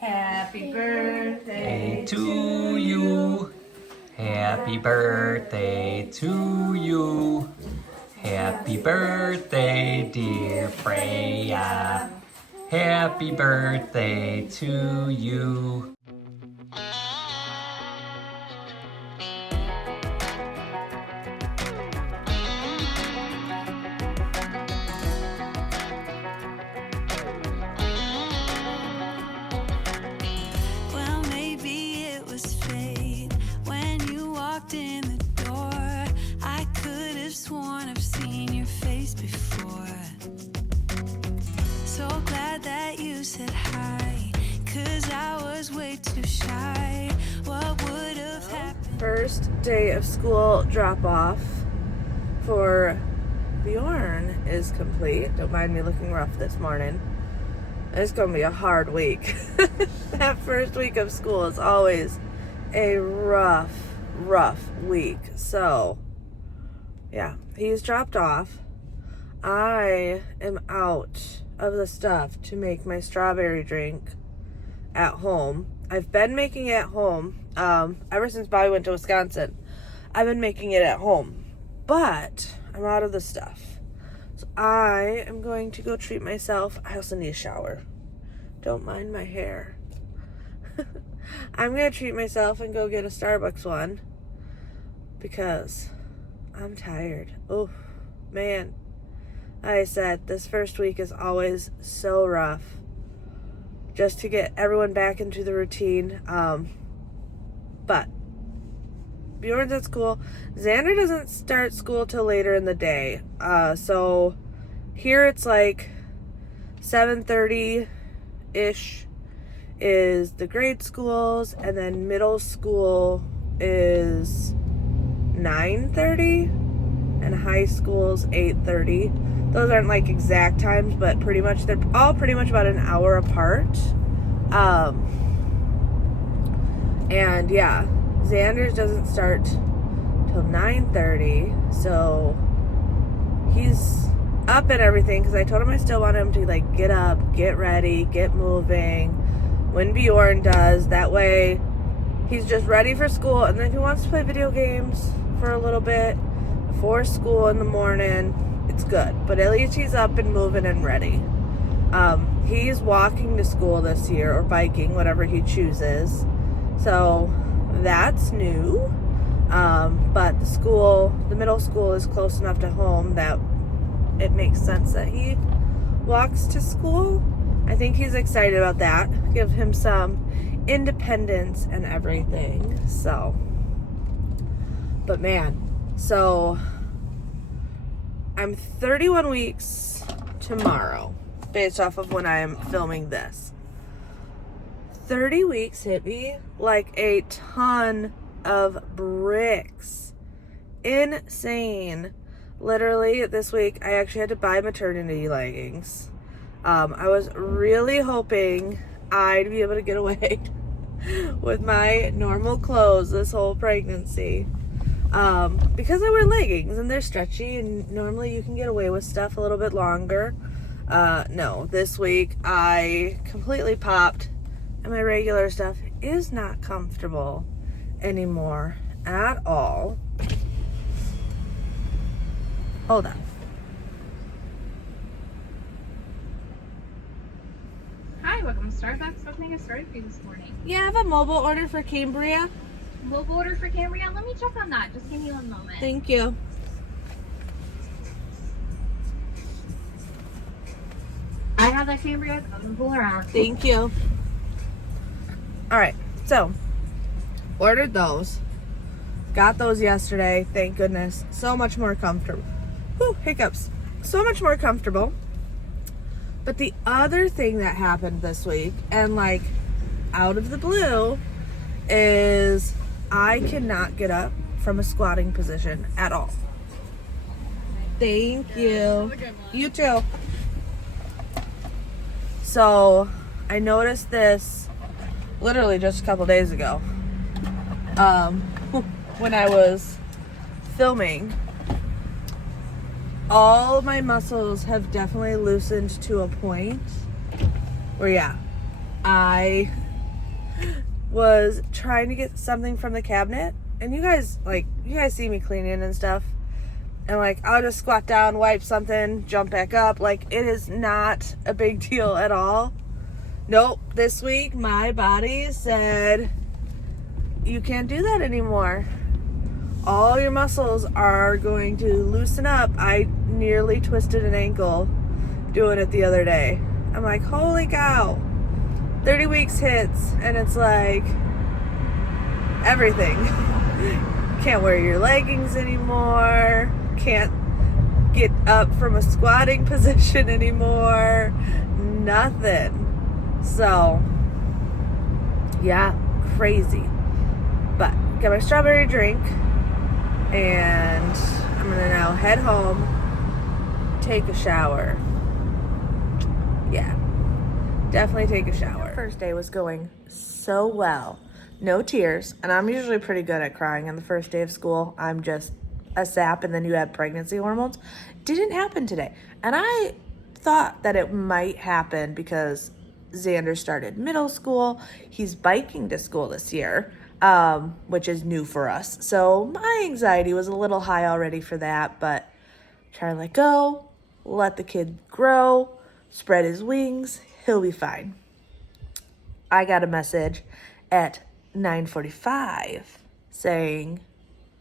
Happy birthday to you. Happy birthday to you. Happy birthday, dear Freya. Happy birthday to you. Well, maybe it was fate when you walked in the door. I could have sworn I've seen your face before. So glad that you said hi, 'cause I was way too shy. What would have happened? First day of school drop off for Bjorn is complete. Don't mind me looking rough this morning. It's gonna be a hard week. That first week of school is always a rough week. So yeah, he's dropped off. I am out of the stuff to make my strawberry drink at home. I've been making it at home ever since Bobby went to Wisconsin. I've been making it at home, but I'm out of the stuff. So I am going to go treat myself. I also need a shower. Don't mind my hair. I'm going to treat myself and go get a Starbucks one because I'm tired. Oh, man. Like I said, this first week is always so rough just to get everyone back into the routine. But Bjorn's at school. Xander doesn't start school till later in the day. So here it's like 7:30-ish is the grade schools, and then middle school is 9:30 and high school's 8:30. Those aren't like exact times, but pretty much they're all pretty much about an hour apart. And yeah, Xander's doesn't start till 9:30, so he's up and everything because I told him I still want him to like get up, get ready, get moving when Bjorn does. That way he's just ready for school, and then if he wants to play video games for a little bit before school in the morning, it's good. But at least he's up and moving and ready. He's walking to school this year, or biking, whatever he chooses. So that's new. But the middle school is close enough to home that it makes sense that he walks to school. I think he's excited about that. Give him some independence and everything. So, but man, so I'm 31 weeks tomorrow, based off of when I am filming this. 30 weeks hit me like a ton of bricks. Insane. Literally, this week, I actually had to buy maternity leggings. I was really hoping I'd be able to get away with my normal clothes this whole pregnancy. Because I wear leggings and they're stretchy, and normally you can get away with stuff a little bit longer. No, this week I completely popped, and my regular stuff is not comfortable anymore at all. Hold on. Hi, welcome to Starbucks. What can I get started for you this morning? Yeah, I have a mobile order for Cambriea. Mobile order for Cambriea? Let me check on that. Just give me one moment. Thank you. I have that Cambriea. Come and pull around. Thank you. Alright, so ordered those. Got those yesterday, thank goodness. So much more comfortable. Whew, hiccups. So much more comfortable. But the other thing that happened this week, and like out of the blue, is I cannot get up from a squatting position at all. Thank you. You too. So I noticed this literally just a couple days ago. When I was filming, all my muscles have definitely loosened to a point where, yeah, I was trying to get something from the cabinet, and you guys see me cleaning and stuff, and like I'll just squat down, wipe something, jump back up. Like, it is not a big deal at all. Nope, this week my body said you can't do that anymore. All your muscles are going to loosen up. I nearly twisted an ankle doing it the other day. I'm like, holy cow. 30 weeks hits, and it's like everything. Can't wear your leggings anymore. Can't get up from a squatting position anymore. Nothing. So, yeah, crazy. But got my strawberry drink, and I'm gonna now head home, take a shower. Yeah, definitely take a shower. First day was going so well. No tears, and I'm usually pretty good at crying on the first day of school. I'm just a sap, and then you add pregnancy hormones. Didn't happen today. And I thought that it might happen because Xander started middle school. He's biking to school this year, which is new for us. So my anxiety was a little high already for that, but try to let go, let the kid grow, spread his wings, he'll be fine. I got a message at 9:45 saying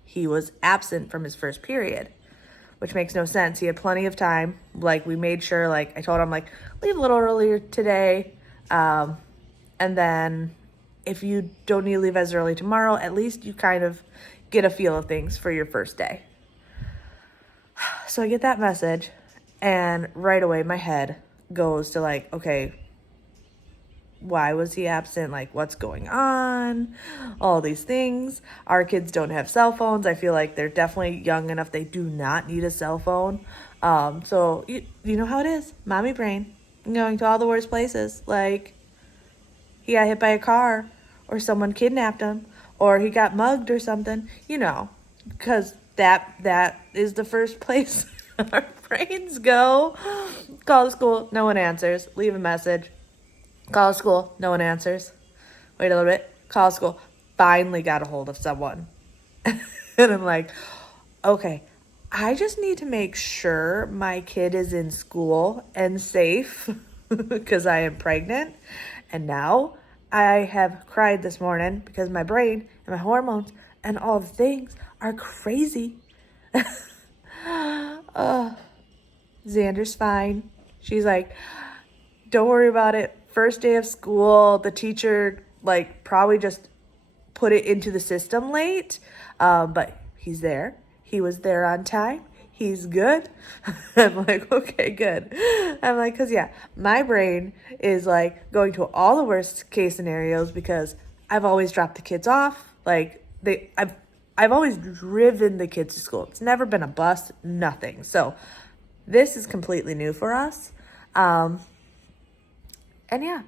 he was absent from his first period, which makes no sense. He had plenty of time. Like, we made sure, like, I told him, like, leave a little earlier today. And then if you don't need to leave as early tomorrow, at least you kind of get a feel of things for your first day. So I get that message, and right away my head goes to, like, okay, why was he absent? Like, what's going on? All these things. Our kids don't have cell phones. I feel like they're definitely young enough. They do not need a cell phone. So you know how it is. Mommy brain. Going to all the worst places. Like, he got hit by a car, or someone kidnapped him, or he got mugged or something. You know, because that is the first place our brains go. Call the school. No one answers. Leave a message. Call school, no one answers. Wait a little bit, call school. Finally got a hold of someone. And I'm like, okay, I just need to make sure my kid is in school and safe because I am pregnant. And now I have cried this morning because my brain and my hormones and all the things are crazy. Xander's fine. She's like, don't worry about it. First day of school, the teacher, like, probably just put it into the system late, but he's there. He was there on time. He's good. I'm like, okay, good. I'm like, because, yeah, my brain is, like, going to all the worst case scenarios because I've always dropped the kids off. Like, I've always driven the kids to school. It's never been a bus, nothing. So this is completely new for us. And yeah,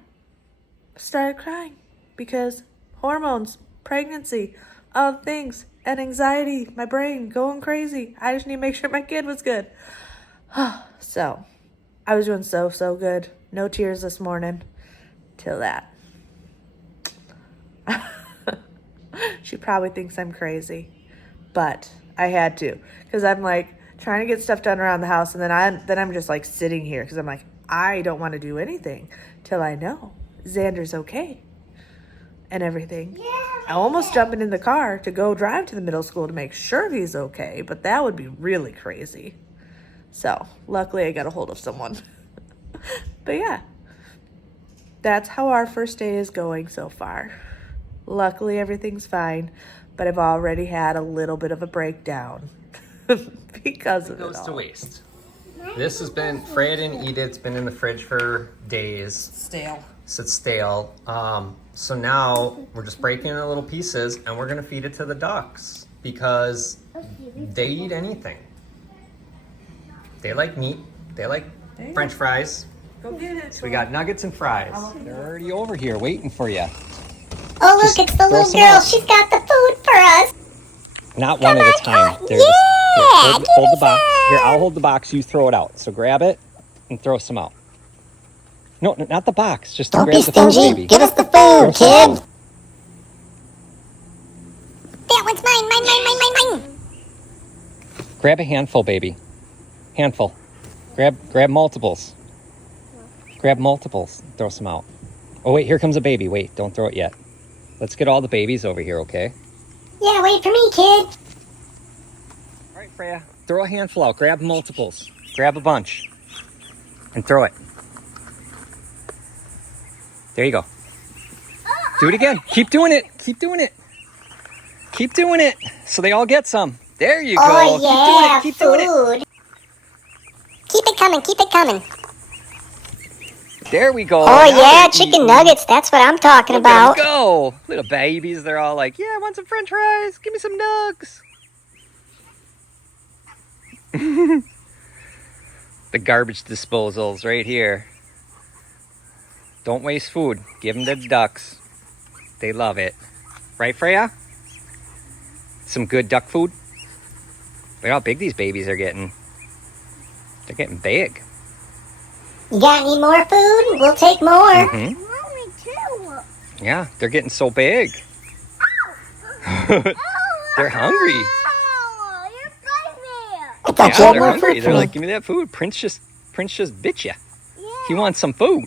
started crying because hormones, pregnancy, all things, and anxiety, my brain going crazy. I just need to make sure my kid was good. So I was doing so good. No tears this morning till that. She probably thinks I'm crazy, but I had to because I'm like trying to get stuff done around the house, and then I'm just like sitting here because I'm like, I don't want to do anything till I know Xander's okay and everything. I'm almost jumping in the car to go drive to the middle school to make sure he's okay, but that would be really crazy. So luckily I got a hold of someone. But yeah, that's how our first day is going so far. Luckily everything's fine, but I've already had a little bit of a breakdown because of it all. Goes to waste. This has been, Freya didn't eat it. It's been in the fridge for days. Stale. So it's stale. So now we're just breaking it into little pieces and we're gonna feed it to the ducks because they eat anything. They like meat. They like French fries. Go get it. So we got nuggets and fries. They're already over here waiting for you. Oh, look, it's the little girl. She's got the food for us. Not one at a time. Yeah, Hold the box. Here, I'll hold the box. You throw it out. So grab it and throw some out. No, not the box. Just Don't grab be the food, stingy. baby. Give us the food, kid. That one's mine. Mine. Grab a handful, baby. Handful. Grab multiples. Grab multiples. Throw some out. Oh, wait, here comes a baby. Wait, don't throw it yet. Let's get all the babies over here, okay? Yeah, wait for me, kid. All right, Freya. Throw a handful out. Grab multiples. Grab a bunch. And throw it. There you go. Do it again. Keep doing it. Keep doing it. Keep doing it. So they all get some. There you go. Oh, yeah, Keep doing it. food. Keep it coming. There we go. Oh, Now yeah, they're chicken eating. nuggets. That's what I'm talking Look at 'em about. go. Little babies. They're all like, yeah, I want some french fries. Give me some nugs. The garbage disposals right here. Don't waste food. Give them to the ducks. They love it. Right, Freya? Some good duck food. Look how big these babies are getting. They're getting big. You got any more food? We'll take more. Mm-hmm. Mommy, too. Yeah, they're getting so big. They're hungry. I thought you Yeah, had they're more hungry. food They're for like, me. give me that food. Prince just bit you. He wants some food.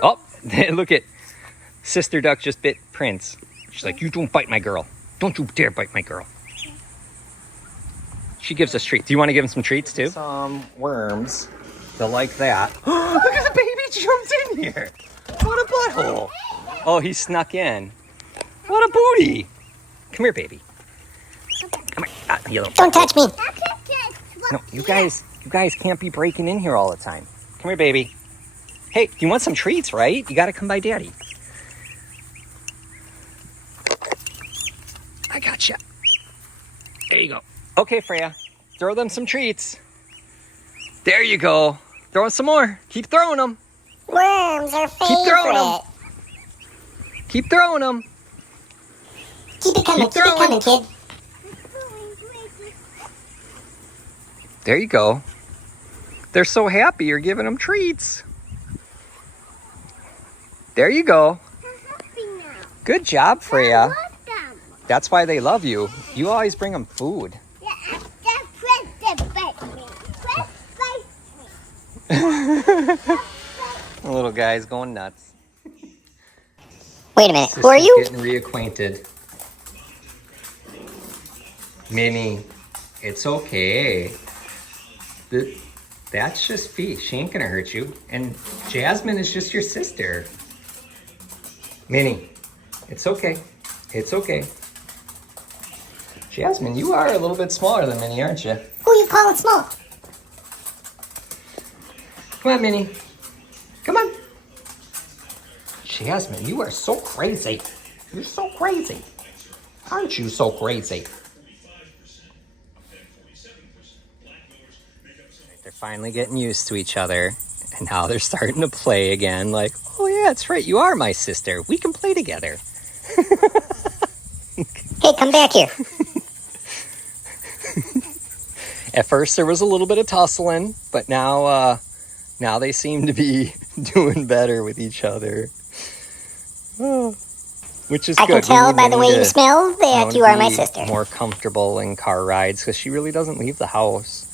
Oh, look at Sister Duck just bit Prince. She's like, you don't bite my girl. Don't you dare bite my girl. She gives us treats. Do you want to give him some treats too? Some worms. They'll like that. Look at the baby jumped in here. What a butthole. Oh, he snuck in. What a booty. Come here, baby. Come here. Ah, yellow. Don't touch me. No, you guys can't be breaking in here all the time. Come here, baby. Hey, you want some treats, right? You gotta come by Daddy. I gotcha. There you go. Okay, Freya, throw them some treats. There you go. Throw them some more. Keep throwing them. Worms are favorite. Keep throwing them. Keep throwing them. Keep it coming, kid. There you go. They're so happy you're giving them treats. There you go. Good job, Freya. That's why they love you. You always bring them food. The little guy's going nuts. Wait a minute. Who are you? Getting reacquainted. Minnie, it's okay. That's just feet. She ain't gonna hurt you. And Jasmine is just your sister. Minnie, it's okay. It's okay. Jasmine, you are a little bit smaller than Minnie, aren't you? Who you calling small? Come on, Minnie. Come on. Jasmine, you are so crazy. You're so crazy. Aren't you so crazy? They're finally getting used to each other. And now they're starting to play again. Like, oh yeah, that's right. You are my sister. We can play together. Hey, come back here. At first there was a little bit of tussling, but now they seem to be doing better with each other. Oh, which is good. I can tell by the way you smell that want you to are my be sister. More comfortable in car rides because she really doesn't leave the house.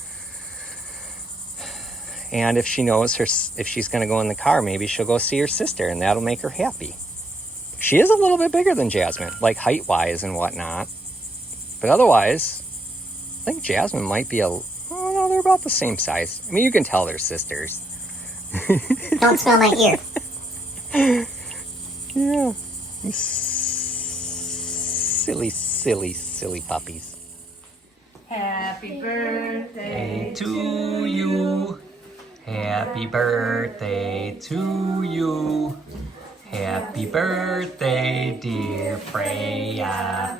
And if she knows if she's going to go in the car, maybe she'll go see her sister, and that'll make her happy. She is a little bit bigger than Jasmine, like height-wise and whatnot. But otherwise, I think Jasmine might be oh no, they're about the same size. I mean, you can tell they're sisters. Don't smell my ear. Yeah. Silly puppies. Happy birthday To you. Happy birthday to you. Happy birthday, dear Freya.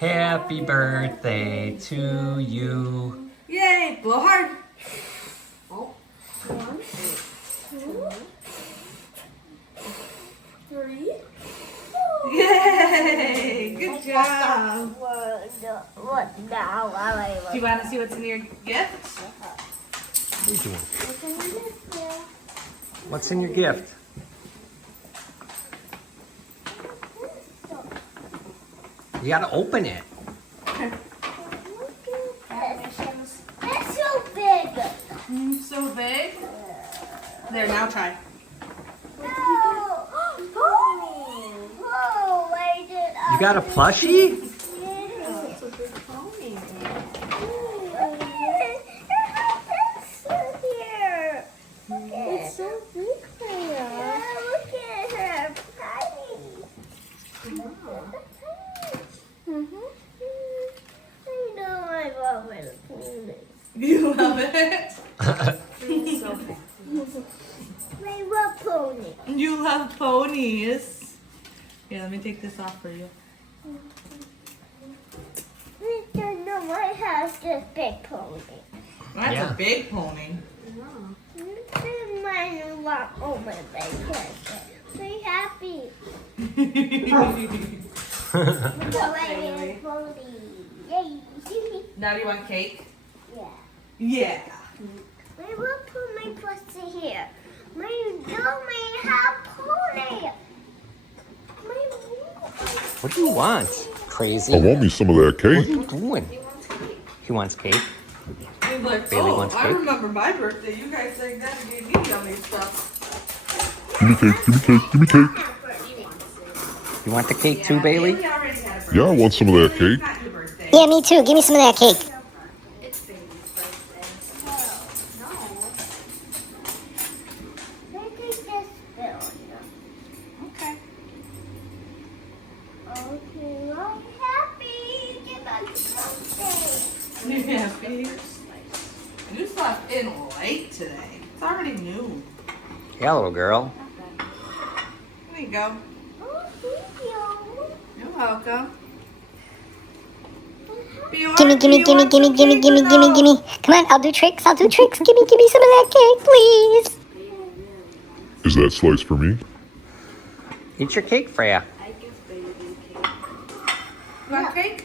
Happy birthday to you. Yay! Blow hard. Oh. 1, 2, 3. Yay! Good job. What now? Do you want to see what's in your gift? What are you doing? What's in your gift? You gotta open it. That's so big. So big. There, now try. Oh, oh, why did I? You got a plushie? Yeah. It's so big for you. Yeah, look at her. Tiny. I know I love it. You love it? I love pony. You love ponies. Here, let me take this off for you. I don't know my house is big pony. That's Yeah. a big pony. Mine want oh my big Be happy. Pony. Yay. Now do you want cake? Yeah. Yeah. I will put my pussy here. My dog may have pony. What do you want? Crazy. I want me some of that What are cake. you doing? He wants cake. He's like, Bailey wants I cake. remember my birthday. You guys sang that and gave me yummy stuff. Give me cake, give me cake, give me cake. You want the cake too, Bailey? Bailey already had a birthday. Yeah, I want some of that cake. Not your birthday. Yeah, me too. Give me some of that cake. Take this bill. Okay. Okay, I'm happy. Get on birthday. You happy? You slept in late today. It's already noon. Yeah, little girl. There you go. Oh, thank you. You're welcome. Gimme, gimme, gimme, gimme, gimme, gimme, gimme, gimme. Come on, I'll do tricks. I'll do tricks. Gimme, gimme some of that cake, please. Is that slice for me? Eat your cake, Freya. You want cake?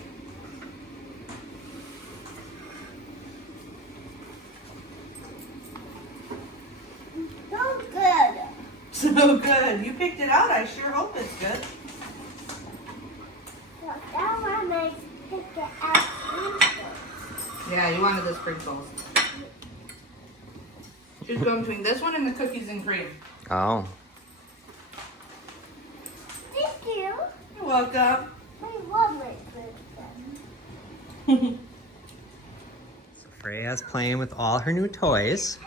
So good. So good. You picked it out. I sure hope it's good. That one makes pick it out. Yeah, you wanted the sprinkles. Choose going between this one and the cookies and cream. Oh. Thank you. You're welcome. I love my birthday. Freya's playing with all her new toys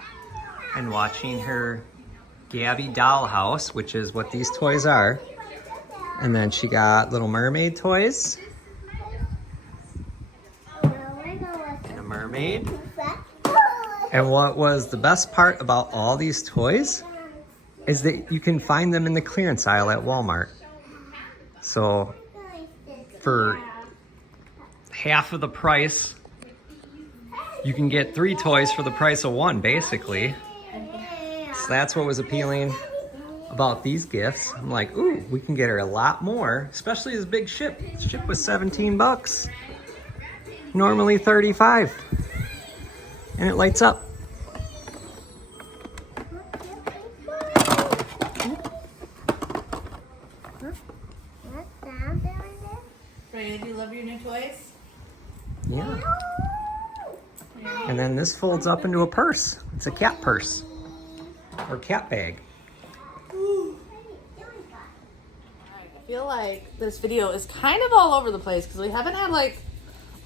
and watching her Gabby dollhouse, which is what these toys are. And then she got Little Mermaid toys and a mermaid. And what was the best part about all these toys is that you can find them in the clearance aisle at Walmart. So for half of the price, you can get 3 toys for the price of 1, basically. So that's what was appealing about these gifts. I'm like, ooh, we can get her a lot more, especially this big ship. This ship was 17 bucks. Normally 35. And it lights up. Freya, do you love your new toys? Yeah. And then this folds up into a purse. It's a cat purse. Or cat bag. I feel like this video is kind of all over the place because we haven't had like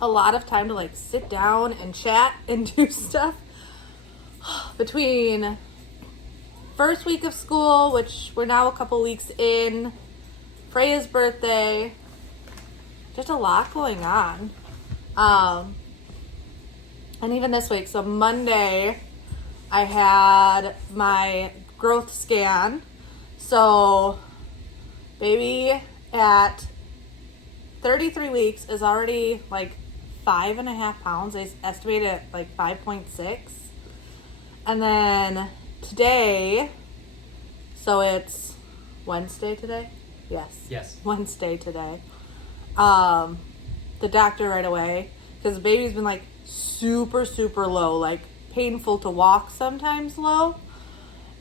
a lot of time to like sit down and chat and do stuff between first week of school, which we're now a couple weeks in, Freya's birthday, just a lot going on. And even this week, so Monday I had my growth scan. So baby at 33 weeks is already like 5.5 pounds. They estimated at like 5.6. And then today, so it's Wednesday today? Yes. Wednesday today. The doctor right away, because the baby's been like super, super low, like painful to walk sometimes low.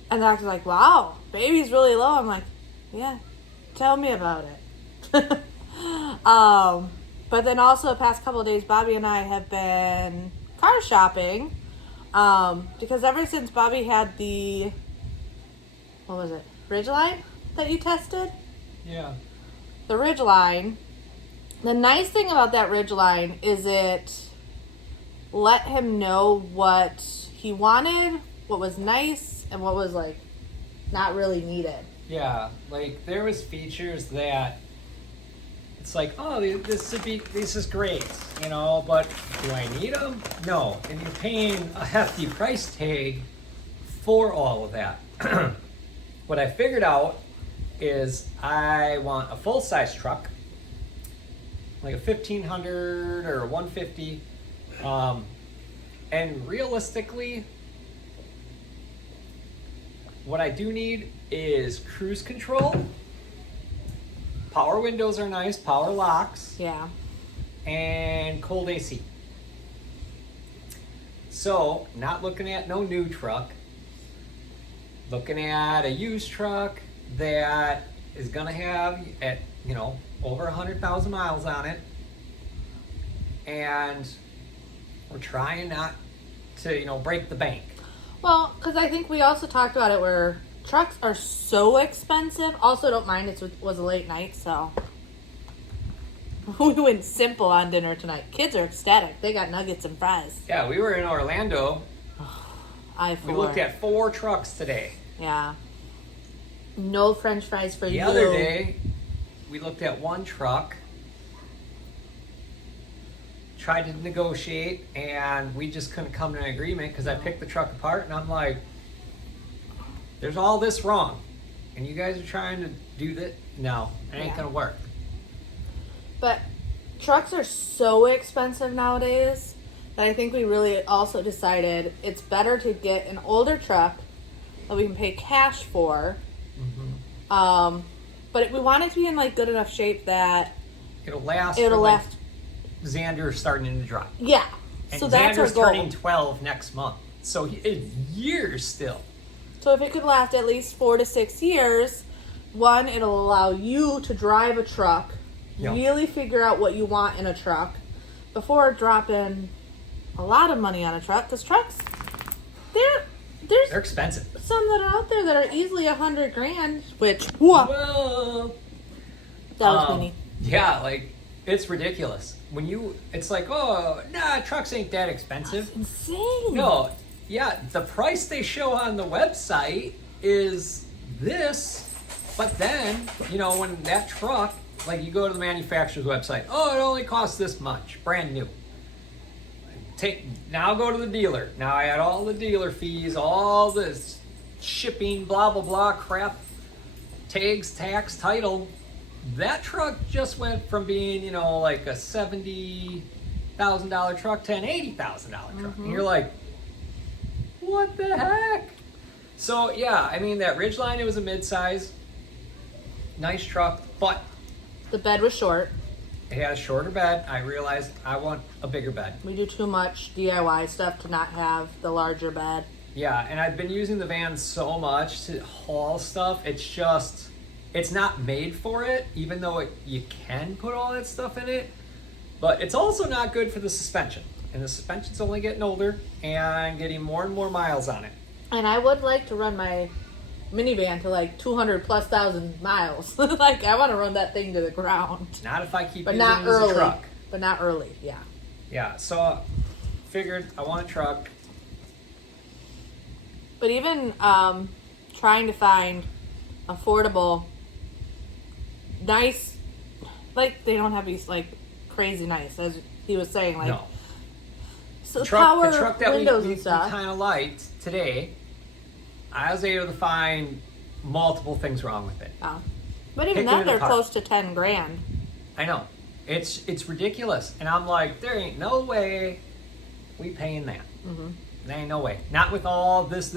And the doctor's like, wow, baby's really low. I'm like, yeah, tell me about it. But then also the past couple of days, Bobby and I have been car shopping. Because ever since Bobby had the, what was it, Ridgeline that you tested? Yeah. The Ridgeline. The nice thing about that Ridgeline is it let him know what he wanted, what was nice, and what was like not really needed. Yeah, like there was features that it's like, oh, this is great, you know, but do I need them? No, and you're paying a hefty price tag for all of that. What I figured out is I want a full-size truck, like a 1500 or a 150, and realistically, what I do need is cruise control. Power windows are nice, power locks, Yeah. and cold AC. So, not looking at no new truck, looking at a used truck that is gonna have at, you know, over 100,000 miles on it, and we're trying not to, you know, break the bank. Well, because I think we also talked about it where trucks are so expensive. Also, don't mind it was a late night, so we went simple on dinner tonight. Kids are ecstatic. They got nuggets and fries. Yeah, we were in Orlando. We looked at 4 trucks today. Yeah. No French fries for The you. other day, we looked at 1 truck, tried to negotiate, and we just couldn't come to an agreement because I picked the truck apart and I'm like, there's all this wrong. And you guys are trying to do that? No, it ain't gonna work. But trucks are so expensive nowadays that I think we really also decided it's better to get an older truck that we can pay cash for. But we want it to be in like good enough shape that It'll last. it'll for, like, last. Xander's starting to drive. Yeah. And So that's our Xander's goal. turning 12 next month. So it's years still. So if it could last at least 4 to 6 years, one, it'll allow you to drive a truck, Yep. really figure out what you want in a truck before dropping a lot of money on a truck. Because trucks, there's They're expensive. some that are out there that are easily $100,000, which, whoa, Whoa. that was mini. Yeah, like, it's ridiculous. It's like, oh, nah, trucks ain't that expensive. Insane. No, yeah, the price they show on the website is this, but then, you know, when that truck, like you go to the manufacturer's website, oh, it only costs this much, brand new. Now go to the dealer. Now I add all the dealer fees, all this shipping, blah, blah, blah, crap, tags, tax, title. That truck just went from being, you know, like a $70,000 truck to an $80,000 truck. And you're like, what the heck? So, yeah, I mean, that Ridgeline, it was a midsize, nice truck, but The bed was short. it had a shorter bed. I realized I want a bigger bed. We do too much DIY stuff to not have the larger bed. Yeah, and I've been using the van so much to haul stuff. It's not made for it, even though you can put all that stuff in it. But it's also not good for the suspension. And the suspension's only getting older and getting more and more miles on it. And I would like to run my minivan to like 200,000+ miles. Like, I want to run that thing to the ground. Not if I keep But using not it as early. a truck. But not early, yeah. Yeah, so figured I want a truck. But even trying to find affordable, nice, like, they don't have these, like, crazy nice, as he was saying, like, No. so The power truck that windows we and stuff. kind of liked today, I was able to find multiple things wrong with it. Oh. But even Picking that, it they're apart. close to 10 grand. I know. It's ridiculous. And I'm like, there ain't no way we paying that. Mm-hmm. There ain't no way. Not with all this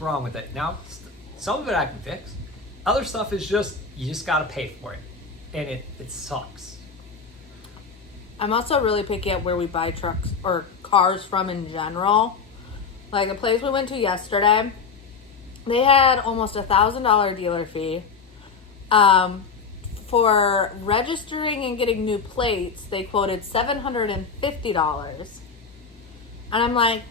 wrong with it. Now, some of it I can fix. Other stuff is just, you just got to pay for it. And it sucks. I'm also really picky at where we buy trucks or cars from in general. Like the place we went to yesterday, they had almost $1,000 dealer fee for registering and getting new plates, they quoted $750. And I'm like,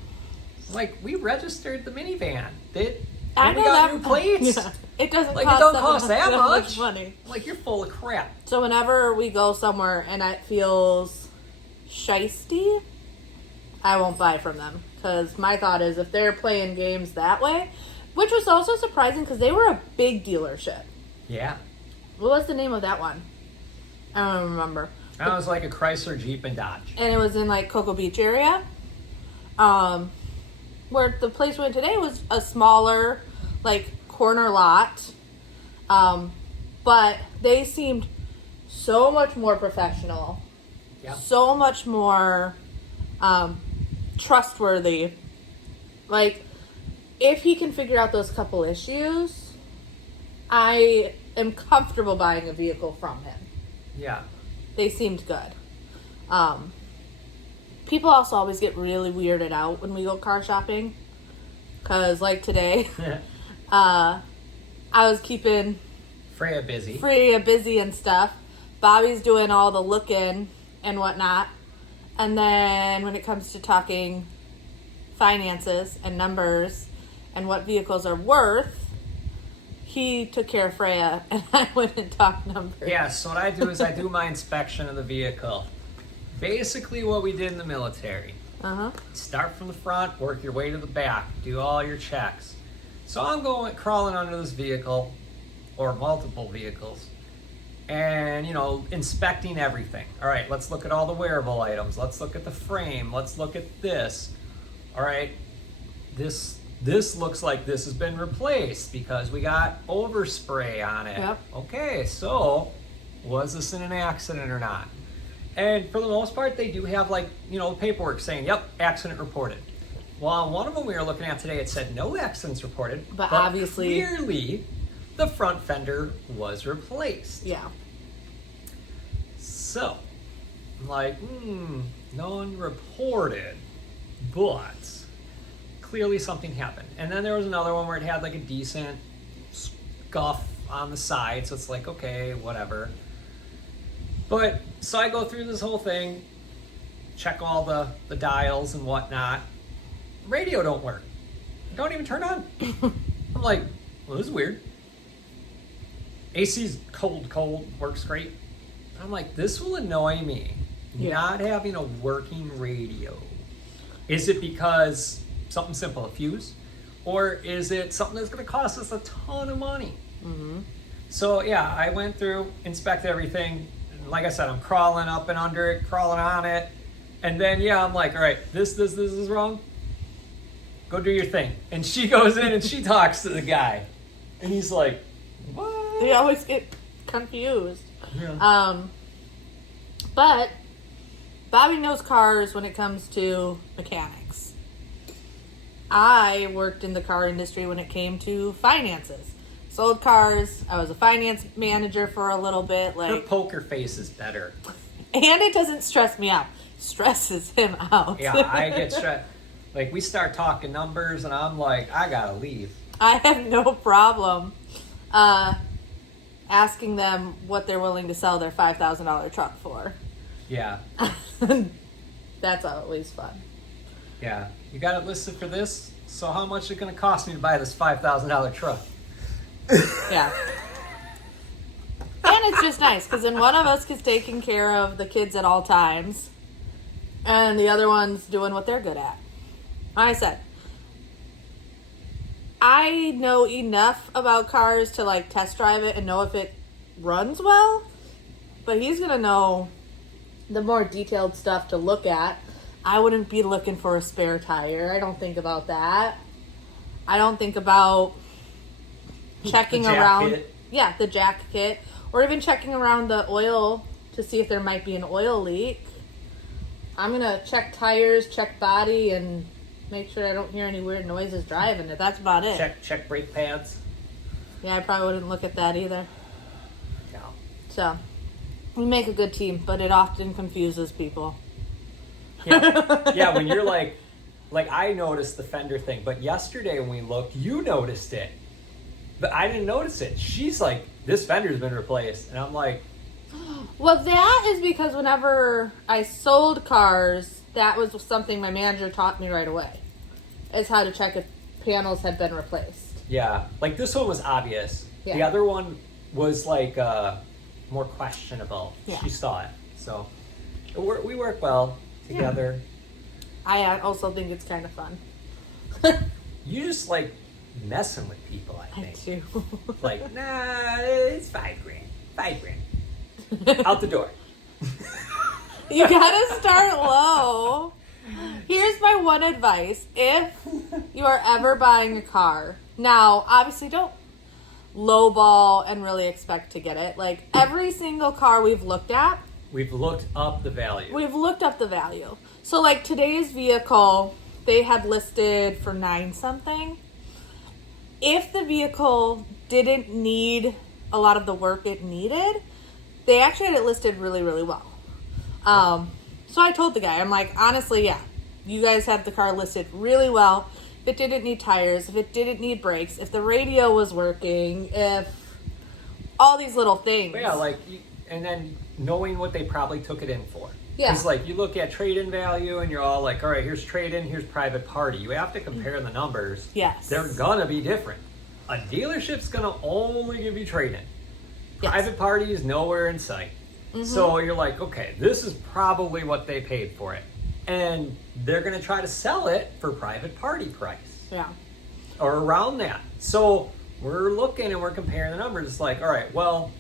we registered the minivan. I And know we got that new plates. Yeah, it doesn't Like, cost it don't cost that $700 much. money. Like, you're full of crap. So whenever we go somewhere and it feels shisty, I won't buy from them. Because my thought is if they're playing games that way, which was also surprising because they were a big dealership. Yeah. What was the name of that one? I don't remember. That was like a Chrysler, Jeep, and Dodge. And it was in like Cocoa Beach area. Where the place we went today was a smaller, like, corner lot. But they seemed so much more professional. Yeah. So much more trustworthy. Like, if he can figure out those couple issues, I am comfortable buying a vehicle from him. Yeah. They seemed good. People also always get really weirded out when we go car shopping. Because, like today, I was keeping Freya busy. Freya busy and stuff. Bobby's doing all the looking and whatnot. And then when it comes to talking finances and numbers and what vehicles are worth, he took care of Freya and I went and talked numbers. Yeah, so what I do is I do my inspection of the vehicle. Basically what we did in the military. Uh-huh. Start from the front, work your way to the back, do all your checks. So I'm crawling under this vehicle, or multiple vehicles, and, inspecting everything. All right, let's look at all the wearable items. Let's look at the frame. Let's look at this. All right, this looks like this has been replaced because we got overspray on it. Yep. Okay, so was this in an accident or not? And for the most part, they do have paperwork saying, yep, accident reported. Well, on one of them we were looking at today, it said no accidents reported. But obviously, clearly, the front fender was replaced. Yeah. So, I'm like, no one reported, but clearly something happened. And then there was another one where it had like a decent scuff on the side, so it's like, okay, whatever. But, so I go through this whole thing, check all the dials and whatnot. Radio don't work. Don't even turn on. I'm like, well, this is weird. AC's cold, works great. I'm like, this will annoy me, not having a working radio. Is it because something simple, a fuse? Or is it something that's going to cost us a ton of money? Mm-hmm. So, yeah, I went through, inspected everything. Like I said, I'm crawling up and under it, crawling on it. And then, I'm like, all right, this is wrong. Go do your thing. And she goes in and she talks to the guy. And he's like, what? They always get confused. Yeah. But Bobby knows cars when it comes to mechanics. I worked in the car industry when it came to finances. Sold cars. I was a finance manager for a little bit. Her poker face is better. And it doesn't stress me out. Stresses him out. Yeah, I get stressed. Like, we start talking numbers, and I'm like, I gotta leave. I have no problem asking them what they're willing to sell their $5,000 truck for. Yeah. That's always fun. Yeah. You got it listed for this? So how much is it going to cost me to buy this $5,000 truck? Yeah. And it's just nice, because then one of us is taking care of the kids at all times, and the other one's doing what they're good at. Like I said, I know enough about cars to, like, test drive it and know if it runs well, but he's going to know the more detailed stuff to look at. I wouldn't be looking for a spare tire. I don't think about that. I don't think about checking The jack around. kit. Yeah, the jack kit. Or even checking around the oil to see if there might be an oil leak. I'm going to check tires, check body, and make sure I don't hear any weird noises driving it. That's about it. Check brake pads. Yeah, I probably wouldn't look at that either. No. So, we make a good team, but it often confuses people. Yeah, when you're like I noticed the fender thing, but yesterday when we looked, you noticed it. But I didn't notice it. She's like, this fender's been replaced. And I'm like, Well, that is because whenever I sold cars, that was something my manager taught me right away, is how to check if panels had been replaced. yeah, like this one was obvious. Yeah. The other one was like more questionable. Yeah. She saw it. So we work well together. I also think it's kind of fun. You just like messing with people, I I think. do. Like, nah, it's $5,000. $5,000. Out the door. You gotta start low. Here's my one advice. If you are ever buying a car, now, obviously don't lowball and really expect to get it. Like, every single car we've looked at, We've looked up the value. we've looked up the value. So, like, today's vehicle, they had listed for 9 something. If the vehicle didn't need a lot of the work it needed, they actually had it listed really, really well. So I told the guy, I'm like, honestly, yeah, you guys have the car listed really well. If it didn't need tires, if it didn't need brakes, if the radio was working, if all these little things. But yeah, like, and then knowing what they probably took it in for. Yeah. It's like you look at trade-in value and you're all like, all right, here's trade-in, here's private party. You have to compare the numbers. Yes. They're gonna be different. A dealership's gonna only give you trade-in. Yes. Private party is nowhere in sight. So you're like, okay, this is probably what they paid for it. And they're gonna try to sell it for private party price. Yeah. Or around that. So we're looking and we're comparing the numbers. It's like, all right, well,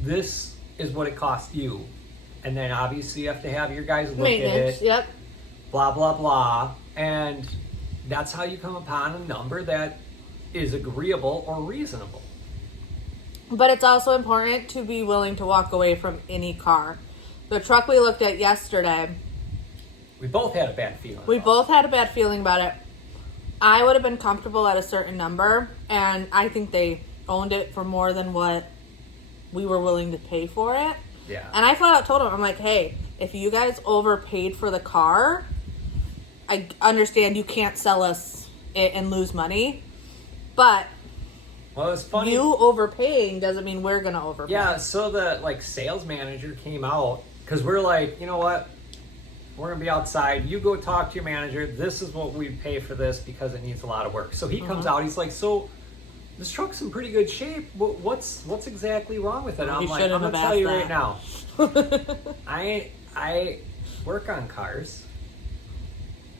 this is what it cost you. And then obviously you have to have your guys look at Maintenance, it, yep. blah, blah, blah. And that's how you come upon a number that is agreeable or reasonable. But it's also important to be willing to walk away from any car. The truck we looked at yesterday, We both had a bad feeling. we both had a bad feeling about it. I would have been comfortable at a certain number, and I think they owned it for more than what we were willing to pay for it. Yeah. And I flat out told them, I'm like, hey, if you guys overpaid for the car, I understand you can't sell us it and lose money, but Well, it's funny. you overpaying doesn't mean we're gonna overpay. Yeah, so the like sales manager came out because we're like, you know what? We're gonna be outside. You go talk to your manager. This is what we pay for this because it needs a lot of work. So he comes out. He's like, so this truck's in pretty good shape. What's exactly wrong with it? I'm You like, shouldn't I'm gonna have tell you asked right now. I work on cars,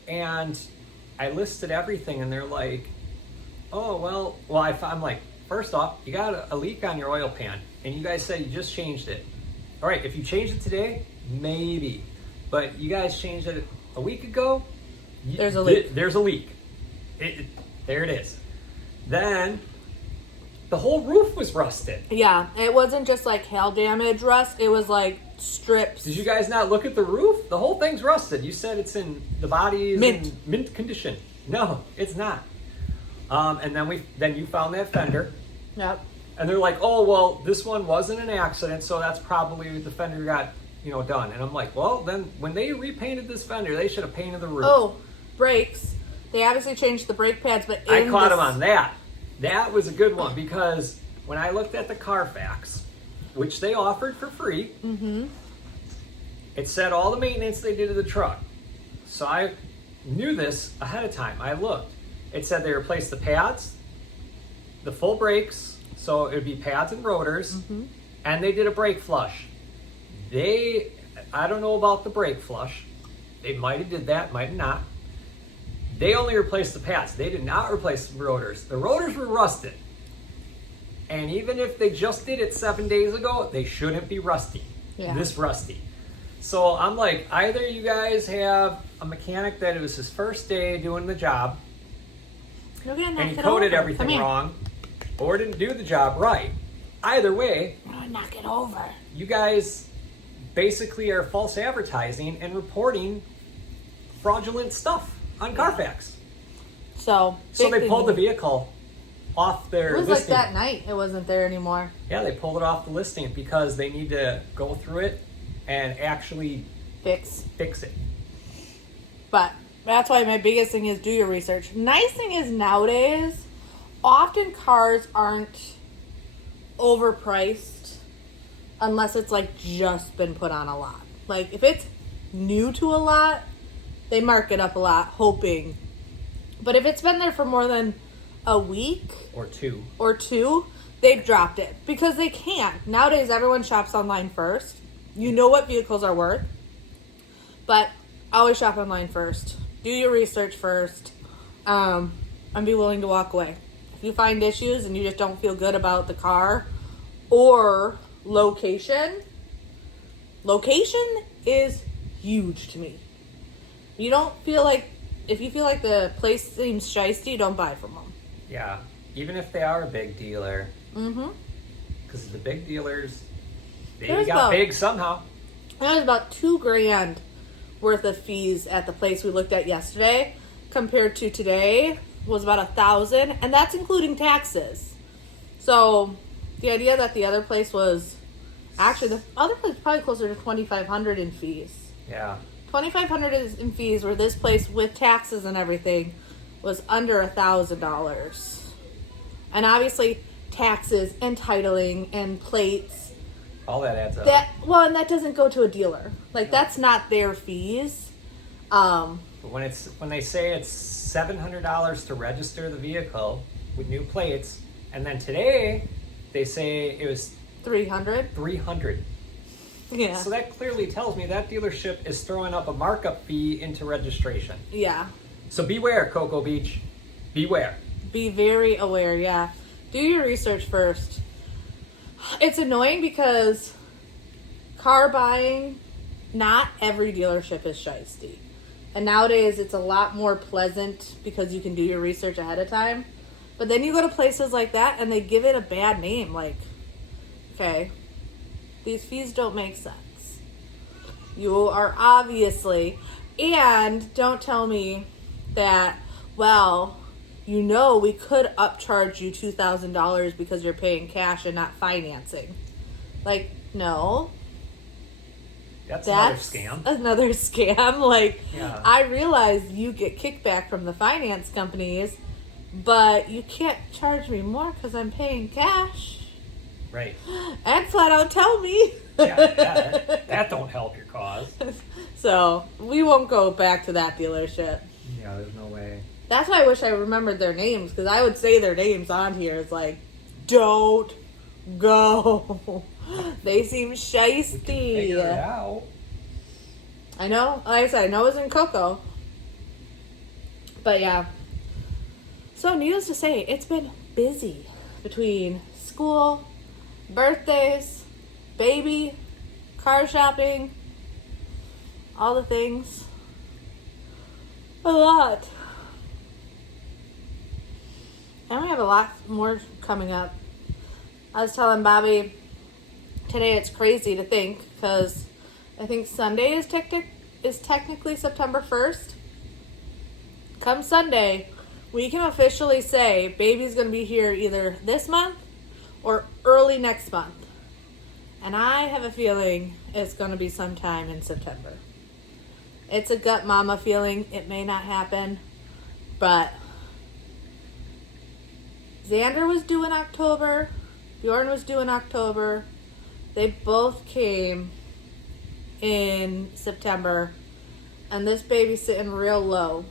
and I listed everything, and they're like, oh well. I'm like, first off, you got a leak on your oil pan, and you guys said you just changed it. All right, if you changed it today, maybe, but you guys changed it a week ago. There's a leak. There's a leak. There it is. Then the whole roof was rusted. Yeah, it wasn't just like hail damage rust. It was like strips. Did you guys not look at the roof? The whole thing's rusted. You said it's in the body is Mint. in mint condition. No, it's not. And then you found that fender, Yep. and they're like, oh well, this one wasn't an accident, so that's probably the fender got done. And I'm like, well, then when they repainted this fender, they should have painted the roof. Oh, brakes. They obviously changed the brake pads, but I caught him on that. That was a good one because when I looked at the Carfax, which they offered for free, it said all the maintenance they did to the truck. So I knew this ahead of time. I looked. It said they replaced the pads, the full brakes, so it would be pads and rotors, and they did a brake flush. I don't know about the brake flush. They might have did that, might have not. They only replaced the pads. They did not replace the rotors. The rotors were rusted. And even if they just did it 7 days ago, they shouldn't be rusty. Yeah. This rusty. So I'm like, either you guys have a mechanic that it was his first day doing the job, You're gonna knock and he it coded over. everything Come here. wrong, or didn't do the job right. Either way, I'm gonna knock it over. you guys basically are false advertising and reporting fraudulent stuff on Carfax. So So big they pulled the thing. vehicle off their It was like listing. that night. It wasn't there anymore. Yeah, they pulled it off the listing because they need to go through it and actually Fix. fix it. But that's why my biggest thing is do your research. Nice thing is nowadays, often cars aren't overpriced unless it's like just been put on a lot. Like if it's new to a lot, they mark it up a lot, hoping. But if it's been there for more than a week Or two. they've dropped it because they can't. Nowadays, everyone shops online first. You know what vehicles are worth, but always shop online first. Do your research first, and be willing to walk away. If you find issues and you just don't feel good about the car or location is huge to me. You don't feel like, if you feel like the place seems shysty, don't buy from them. Yeah, even if they are a big dealer. Mm-hmm. Because the big dealers, they There's got about- big somehow. That was about $2,000 worth of fees at the place we looked at yesterday, compared to today was about $1,000, and that's including taxes. So the idea that the other place was actually, the other place was probably closer to $2,500 in fees. Yeah. $2,500 is in fees, where this place with taxes and everything was under $1,000. And obviously taxes and titling and plates, All that adds up. and that doesn't go to a dealer. Like that's not their fees. But when they say it's $700 to register the vehicle with new plates, and then today they say it was $300. $300. Yeah. So that clearly tells me that dealership is throwing up a markup fee into registration. Yeah. So beware, Cocoa Beach. Beware. Be very aware, yeah. Do your research first. It's annoying because car buying, not every dealership is shysty. And nowadays it's a lot more pleasant because you can do your research ahead of time. But then you go to places like that and they give it a bad name. Like, okay, these fees don't make sense. You are obviously, and don't tell me that, well, you know we could upcharge you $2,000 because you're paying cash and not financing. Like, no. That's Another scam. Like, Yeah. I realize you get kickback from the finance companies, but you can't charge me more because I'm paying cash. Right. And flat out tell me. That don't help your cause. So, we won't go back to that dealership. Yeah, there's no way. That's why I wish I remembered their names, because I would say their names on here. It's like, don't go. They seem shysty. Figure it out. I know. Like I said, I know it was in Cocoa. But yeah. So, needless to say, it's been busy between school, birthdays, baby, car shopping, all the things. A lot. And we have a lot more coming up. I was telling Bobby today it's crazy to think, because I think Sunday is technically September 1st. Come Sunday, we can officially say baby's going to be here either this month or early next month. And I have a feeling it's going to be sometime in September. It's a gut mama feeling. It may not happen, but Xander was due in October. Bjorn was due in October. They both came in September, and this baby's sitting real low.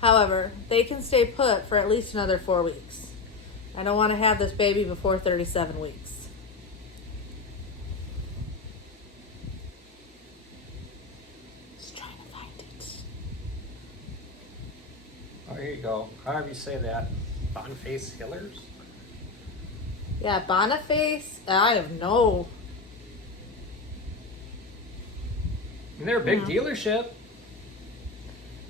However, they can stay put for at least another 4 weeks. I don't want to have this baby before 37 weeks. Just trying to find it. Oh, here you go. However you say that. Boniface Hillers? Yeah, Boniface. I have no. And they're a big dealership.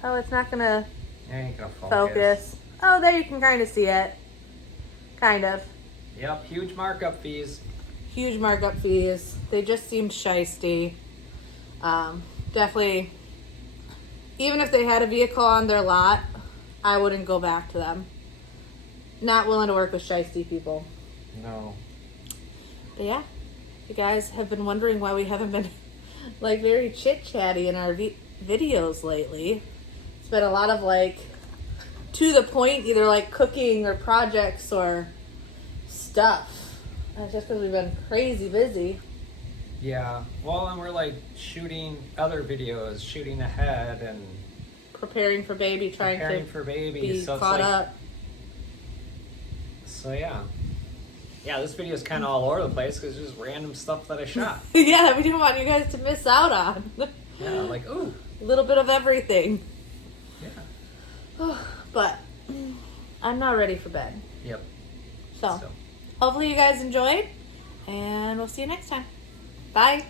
Oh, it's not gonna It ain't gonna focus. Oh, there you can kind of see it. Kind of. Yep, huge markup fees. Huge markup fees. They just seemed shysty. Definitely. Even if they had a vehicle on their lot, I wouldn't go back to them. Not willing to work with shysty people. No. But yeah, you guys have been wondering why we haven't been like very chit-chatty in our videos lately. It's been a lot of like to the point, either like cooking or projects or stuff. That's just because we've been crazy busy. Yeah. Well, and we're like shooting other videos, shooting ahead and Preparing for baby, trying preparing to for baby. be So it's caught like, up. So yeah. Yeah, this video is kind of all over the place because it's just random stuff that I shot. Yeah, we didn't want you guys to miss out on. Yeah, like, ooh. A little bit of everything. Yeah. But I'm not ready for bed. Yep. So hopefully you guys enjoyed, and we'll see you next time. Bye.